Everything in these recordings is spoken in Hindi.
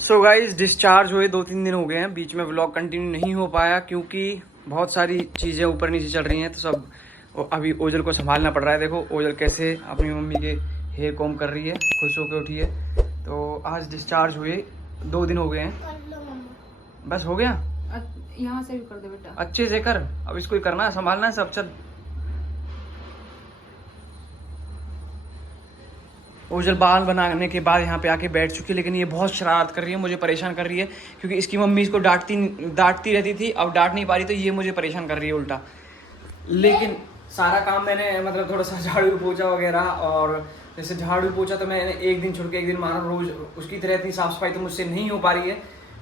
सो गाइज डिस्चार्ज हुए 2-3 दिन हो गए हैं। बीच में व्लॉग कंटिन्यू नहीं हो पाया क्योंकि बहुत सारी चीज़ें ऊपर नीचे चल रही हैं, तो सब अभी ओजल को संभालना पड़ रहा है। देखो ओजल कैसे अपनी मम्मी के हेयर कॉम कर रही है, खुश होकर उठी है। तो आज डिस्चार्ज हुए 2 दिन हो गए हैं। बस हो गया, यहाँ से भी कर दे बेटा, अच्छे से कर। अब इसको ही करना है, संभालना है सब। चल ओजल बाल बनाने के बाद यहाँ पे आके बैठ चुकी है, लेकिन ये बहुत शरारत कर रही है, मुझे परेशान कर रही है क्योंकि इसकी मम्मी इसको डांटती रहती थी, अब डांट नहीं पा रही, तो ये मुझे परेशान कर रही है उल्टा। लेकिन सारा काम मैंने मतलब थोड़ा सा झाड़ू पोछा वगैरह, और जैसे झाड़ू पोछा तो मैंने एक दिन छोड़ के एक दिन मारा, रोज उसकी तरह इतनी साफ सफाई तो मुझसे नहीं हो पा रही है।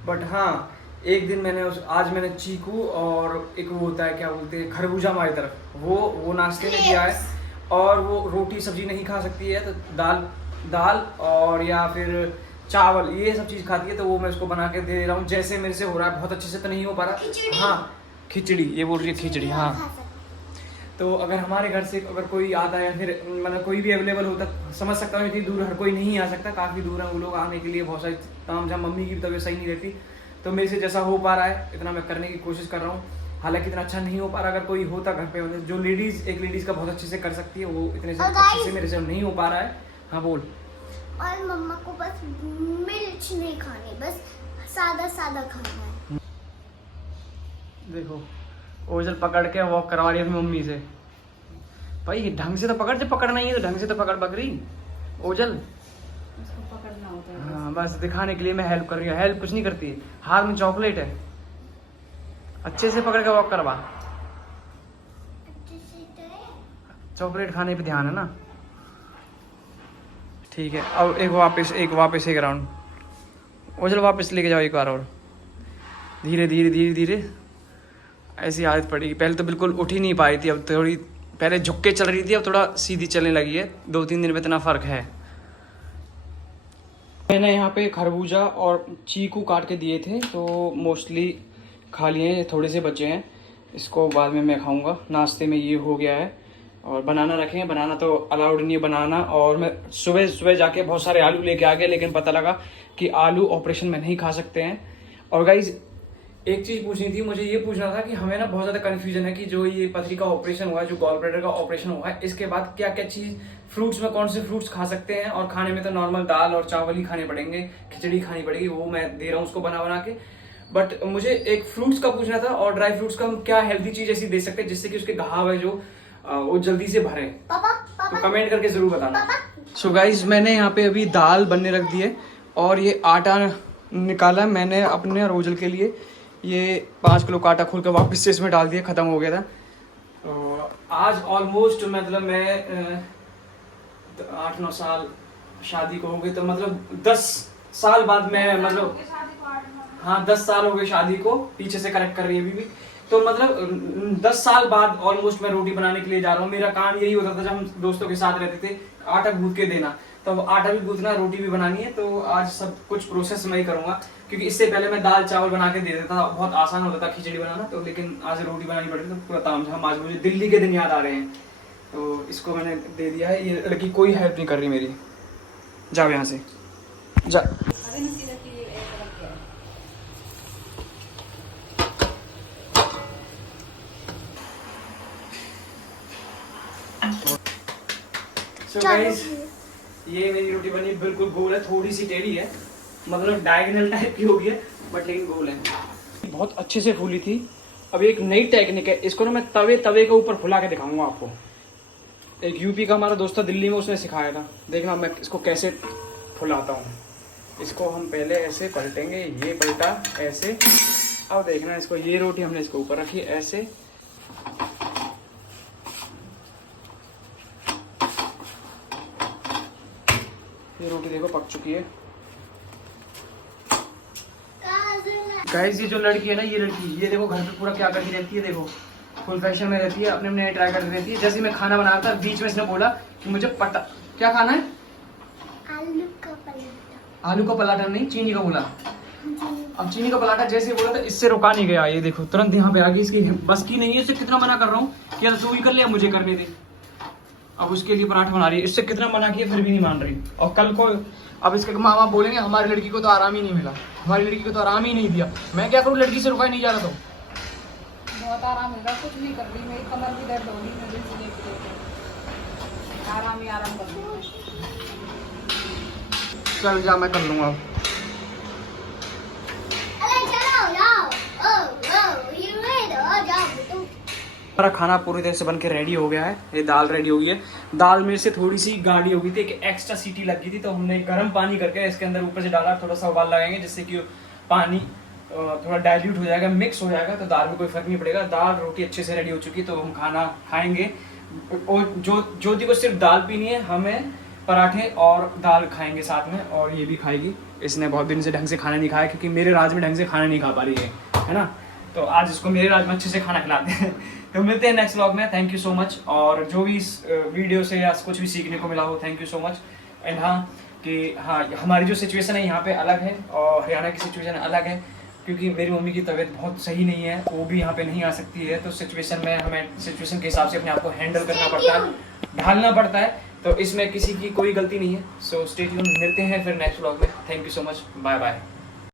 बट हाँ, एक दिन मैंने आज मैंने चीकू और एक वो होता है क्या बोलते हैं खरबूजा हमारी तरफ, वो नाश्ते में दिया है। और वो रोटी सब्जी नहीं खा सकती है, तो दाल और या फिर चावल ये सब चीज़ खाती है, तो वो मैं उसको बना के दे रहा हूँ जैसे मेरे से हो रहा है। बहुत अच्छे से तो नहीं हो पा रहा। हाँ खिचड़ी, ये बोल रही है खिचड़ी। हाँ तो अगर हमारे घर से अगर कोई आता है या फिर मतलब कोई भी अवेलेबल होता, समझ सकता हूँ इतनी दूर हर कोई नहीं आ सकता, काफ़ी दूर है वो लोग आने के लिए, बहुत सारी काम जहाँ मम्मी की तबीयत सही नहीं रहती, तो मेरे से जैसा हो पा रहा है इतना मैं करने की कोशिश कर रहा हूँ। हालांकि इतना अच्छा नहीं हो पा रहा। अगर कोई होता घर पे, मतलब जो एक लेडीज़ का बहुत अच्छे से कर सकती है, वो इतने से अच्छे से मेरे से नहीं हो पा रहा है। हाँ बोल। और मम्मा को बस मिर्च नहीं खानी, बस सादा सादा खाना है। देखो ओजल पकड़ के वॉक करवा रही है अपनी मम्मी से। भाई ढंग से तो पकड़, जब पकड़ना ही है तो ढंग से तो पकड़ बकरी ओजल। उसको पकड़ना होता है। हाँ बस दिखाने के लिए मैं हेल्प कर रही हूँ, हेल्प कुछ नहीं करती। हाथ में चॉकलेट है, अच्छे से पकड़ के वॉक करवा। चॉकलेट खाने पे ध्यान है ना। ठीक है, अब एक वापस एक राउंड ओजल वापस लेके जाओ एक बार और। धीरे धीरे धीरे धीरे ऐसी आदत पड़ेगी। पहले तो बिल्कुल उठ ही नहीं पाई थी, अब थोड़ी पहले झुक के चल रही थी, अब थोड़ा सीधी चलने लगी है। 2-3 दिन में इतना फ़र्क है। मैंने यहाँ पे खरबूजा और चीकू काट के दिए थे, तो मोस्टली खा लिए हैं, थोड़े से बचे हैं। इसको बाद में मैं खाऊंगा। नाश्ते में ये हो गया है, और बनाना रखे हैं। बनाना तो अलाउड नहीं है बनाना। और मैं सुबह जाके बहुत सारे आलू लेके आ गया, लेकिन पता लगा कि आलू ऑपरेशन में नहीं खा सकते हैं। और गाइज एक चीज़ पूछनी थी, मुझे ये पूछना था कि हमें ना बहुत ज़्यादा कन्फ्यूजन है कि जो ये पथरी का ऑपरेशन हुआ है, जो गॉल ब्लैडर का ऑपरेशन हुआ है, इसके बाद क्या क्या चीज़ फ्रूट्स में कौन से फ्रूट्स खा सकते हैं। और खाने में तो नॉर्मल दाल और चावल ही खाने पड़ेंगे, खिचड़ी खानी पड़ेगी, वो मैं दे रहा हूँ उसको बना के। बट मुझे एक फ्रूट्स का पूछना था, और ड्राई फ्रूट्स का हम क्या हेल्दी चीज़ ऐसी दे सकते हैं जिससे कि उसके घाव है जो वो जल्दी से भरे। तो कमेंट करके जरूर बताना। सो गाइज मैंने यहाँ पे अभी दाल बनने रख दी है, और ये आटा निकाला मैंने अपने रोजल के लिए। ये 5 किलो का आटा खोल कर वापस से इसमें डाल दिया, ख़त्म हो गया था। तो आज ऑलमोस्ट मतलब मैं 8-9 साल शादी को हो गए, तो मतलब 10 साल बाद मैं मतलब हाँ 10 साल हो गए शादी को, पीछे से करेक्ट कर रही है अभी भी। तो मतलब 10 साल बाद ऑलमोस्ट मैं रोटी बनाने के लिए जा रहा हूँ। मेरा काम यही होता था जब हम दोस्तों के साथ रहते थे, आटा गूंथ के देना। तो अब आटा भी गूंथना, रोटी भी बनानी है, तो आज सब कुछ प्रोसेस मैं ही करूँगा। क्योंकि इससे पहले मैं दाल चावल बना के दे देता था, बहुत आसान होता था खिचड़ी बनाना, तो लेकिन आज रोटी बनानी पड़ी, तो पूरा तामझाम। आज मुझे दिल्ली के दिन याद आ रहे हैं, तो इसको मैंने दे दिया है। ये लड़की कोई हेल्प नहीं कर रही मेरी। जाओ यहाँ से जा। So guys, ये मेरी रोटी बनी, बिल्कुल गोल है, थोड़ी सी टेढ़ी है, मतलब डायगोनल टाइप की होगी है, बट लेकिन गोल है। बहुत अच्छे से फूली थी। अब एक नई टेक्निक है, इसको ना मैं तवे के ऊपर फुला के दिखाऊंगा आपको। एक यूपी का हमारा दोस्त था दिल्ली में, उसने सिखाया था। देखना मैं इसको कैसे फुलाता हूँ। इसको हम पहले ऐसे पलटेंगे, ये पलटा ऐसे। अब देखना इसको, ये रोटी हमने इसको ऊपर रखी ऐसे, ये रोटी देखो पक चुकी है। गाइस ये जो लड़की है ना, ये देखो घर पे पूरा क्या करती रहती है, देखो फुल फैशन में रहती है, अपने ट्राई करती रहती है। जैसे मैं खाना बना रहा था, बीच में इसने बोला कि मुझे क्या खाना है, आलू का पराठा नहीं, चीनी का बोला। अब चीनी का पराठा जैसे बोला था, इससे रुका नहीं गया। ये देखो तुरंत यहाँ पे आ गई, इसकी बस की नहीं है। इससे कितना मना कर रहा हूँ कि या तो तू ही कर ले या मुझे करने दे। अब उसके लिए पराठा बना रही है, इससे कितना मना किया फिर भी नहीं मान रही। और अब इसके माँ बाप बोलेंगे हमारी लड़की को तो आराम ही नहीं मिला, हमारी लड़की को तो आराम ही नहीं दिया। मैं क्या करूँ, लड़की से रुका ही नहीं जा रहा। तो बहुत आराम मिल रहा, कुछ नहीं कर रही, मेरी कमर भी दर्द हो रही, मुझे सीने की आराम ही आराम कर रही। चल जा, मैं कर लूँगा। अरे चलो जाओ, ये जाओ तुम। हमारा खाना पूरी तरह से बन के रेडी हो गया है। ये दाल रेडी हो गई है। दाल में से थोड़ी सी गाढ़ी हो गई थी, एक एक्स्ट्रा सीटी लग गई थी, तो हमने गर्म पानी करके इसके अंदर ऊपर से डाला। थोड़ा सा उबाल लगाएंगे जिससे कि पानी थोड़ा डाइल्यूट हो जाएगा, मिक्स हो जाएगा, तो दाल में कोई फर्क नहीं पड़ेगा। दाल रोटी अच्छे से रेडी हो चुकी, तो हम खाना खाएंगे। और ज्योति को सिर्फ दाल पीनी है, हमें पराठे और दाल खाएंगे साथ में, और ये भी खाएगी। इसने बहुत दिन से ढंग से खाना नहीं खाया, क्योंकि मेरे राज में ढंग से खाना नहीं खा पा रही है ना। तो आज इसको मेरे राज में अच्छे से खाना खिलाते हैं। तो मिलते हैं नेक्स्ट व्लॉग में। Thank you so much. और जो भी इस वीडियो से या कुछ भी सीखने को मिला हो, thank you so much. And हाँ कि हाँ, हमारी जो सिचुएशन है यहाँ पे अलग है, और हरियाणा की सिचुएशन अलग है, क्योंकि मेरी मम्मी की तबीयत बहुत सही नहीं है, वो भी यहाँ पे नहीं आ सकती है। तो सिचुएशन में हमें सिचुएशन के हिसाब से अपने आप को हैंडल करना पड़ता है, ढालना पड़ता है। तो इसमें किसी की कोई गलती नहीं है। सो स्टे ट्यून्ड, मिलते हैं फिर नेक्स्ट व्लॉग में। Thank you so much, bye bye.